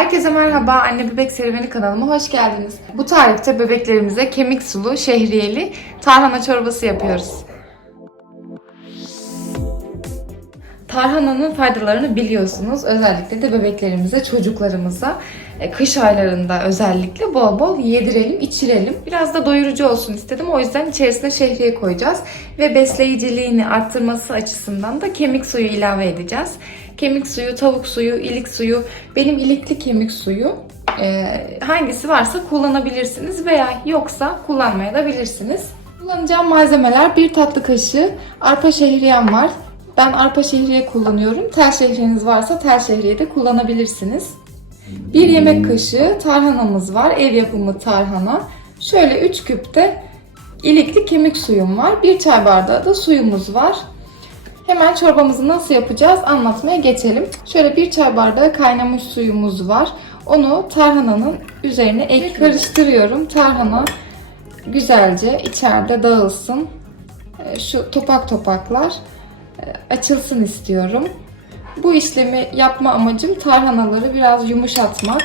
Herkese merhaba, Anne Bebek Serüveni kanalıma hoş geldiniz. Bu tarifte bebeklerimize kemik sulu, şehriyeli tarhana çorbası yapıyoruz. Tarhananın faydalarını biliyorsunuz. Özellikle de bebeklerimize, çocuklarımıza e, kış aylarında özellikle bol bol yedirelim, içirelim. Biraz da doyurucu olsun istedim. O yüzden içerisine şehriye koyacağız. Ve besleyiciliğini arttırması açısından da kemik suyu ilave edeceğiz. Kemik suyu, tavuk suyu, ilik suyu, benim ilikli kemik suyu e, hangisi varsa kullanabilirsiniz veya yoksa kullanmaya da bilirsiniz. Kullanacağım malzemeler bir tatlı kaşığı arpa şehriyem var. Ben arpa şehriye kullanıyorum. Tel şehriyeniz varsa tel şehriye de kullanabilirsiniz. Bir yemek kaşığı tarhanamız var. Ev yapımı tarhana. Şöyle 3 küp de ilikli kemik suyum var. Bir çay bardağı da suyumuz var. Hemen çorbamızı nasıl yapacağız anlatmaya geçelim. Şöyle bir çay bardağı kaynamış suyumuz var. Onu tarhananın üzerine ek karıştırıyorum. Tarhana güzelce içeride dağılsın. Ee, Şu topak topaklar açılsın istiyorum. Bu işlemi yapma amacım tarhanaları biraz yumuşatmak.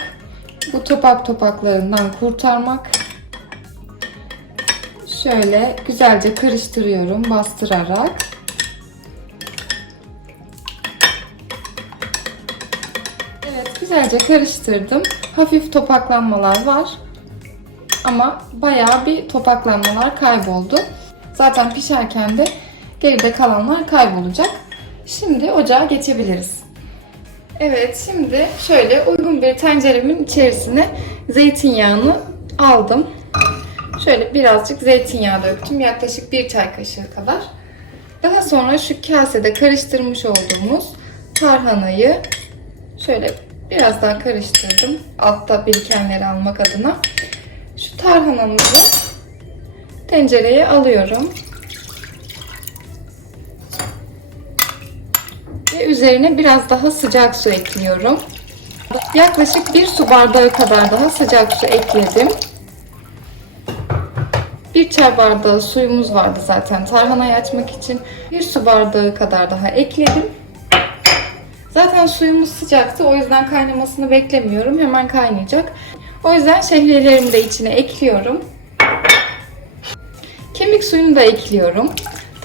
Bu topak topaklarından kurtarmak. Şöyle güzelce karıştırıyorum bastırarak. Evet güzelce karıştırdım. Hafif topaklanmalar var. Ama bayağı bir topaklanmalar kayboldu. Zaten pişerken de geride kalanlar kaybolacak. Şimdi ocağa geçebiliriz. Evet şimdi şöyle uygun bir tenceremin içerisine zeytinyağını aldım. Şöyle birazcık zeytinyağı döktüm. Yaklaşık bir çay kaşığı kadar. Daha sonra şu kasede karıştırmış olduğumuz tarhanayı şöyle biraz daha karıştırdım. Altta birikenleri almak adına. Şu tarhanamızı tencereye alıyorum. Üzerine biraz daha sıcak su ekliyorum. Yaklaşık bir su bardağı kadar daha sıcak su ekledim. Bir çay bardağı suyumuz vardı zaten tarhanayı açmak için. Bir su bardağı kadar daha ekledim. Zaten suyumuz sıcaktı o yüzden kaynamasını beklemiyorum. Hemen kaynayacak. O yüzden şehriyelerimi de içine ekliyorum. Kemik suyunu da ekliyorum.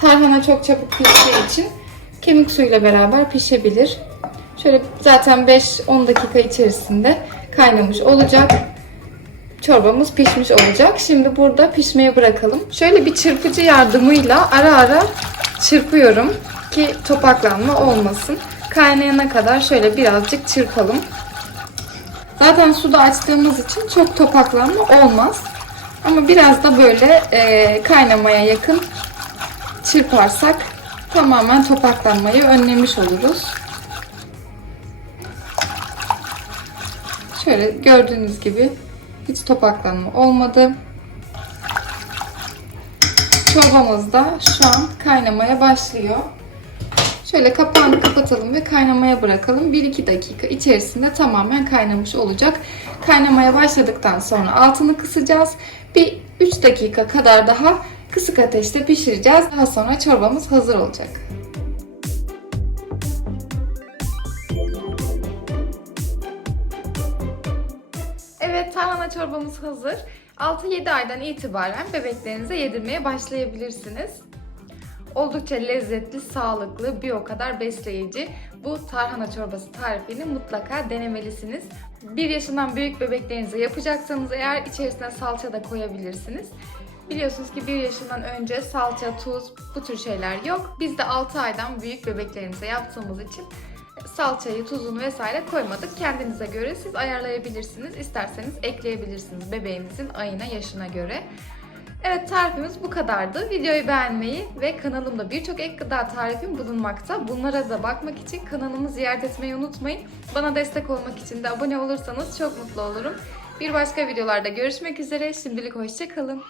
Tarhana çok çabuk piştiği için kemik suyuyla beraber pişebilir. Şöyle zaten 5-10 dakika içerisinde kaynamış olacak. Çorbamız pişmiş olacak. Şimdi burada pişmeye bırakalım. Şöyle bir çırpıcı yardımıyla ara ara çırpıyorum ki topaklanma olmasın. Kaynayana kadar şöyle birazcık çırpalım. Zaten suda açtığımız için çok topaklanma olmaz. Ama biraz da böyle e, kaynamaya yakın çırparsak tamamen topaklanmayı önlemiş oluruz. Şöyle gördüğünüz gibi hiç topaklanma olmadı. Çorbamız da şu an kaynamaya başlıyor. Şöyle kapağını kapatalım ve kaynamaya bırakalım. 1-2 dakika içerisinde tamamen kaynamış olacak. Kaynamaya başladıktan sonra altını kısacağız. Bir 3 dakika kadar daha kısık ateşte pişireceğiz. Daha sonra çorbamız hazır olacak. Evet tarhana çorbamız hazır. 6-7 aydan itibaren bebeklerinize yedirmeye başlayabilirsiniz. Oldukça lezzetli, sağlıklı, bir o kadar besleyici. Bu tarhana çorbası tarifini mutlaka denemelisiniz. 1 yaşından büyük bebeklerinize yapacaksanız eğer içerisine salça da koyabilirsiniz. Biliyorsunuz ki 1 yaşından önce salça, tuz bu tür şeyler yok. Biz de 6 aydan büyük bebeklerimize yaptığımız için salçayı, tuzunu vesaire koymadık. Kendinize göre siz ayarlayabilirsiniz. İsterseniz ekleyebilirsiniz bebeğinizin ayına, yaşına göre. Evet tarifimiz bu kadardı. Videoyu beğenmeyi ve kanalımda birçok ek gıda tarifim bulunmakta. Bunlara da bakmak için kanalımı ziyaret etmeyi unutmayın. Bana destek olmak için de abone olursanız çok mutlu olurum. Bir başka videolarda görüşmek üzere. Şimdilik hoşçakalın.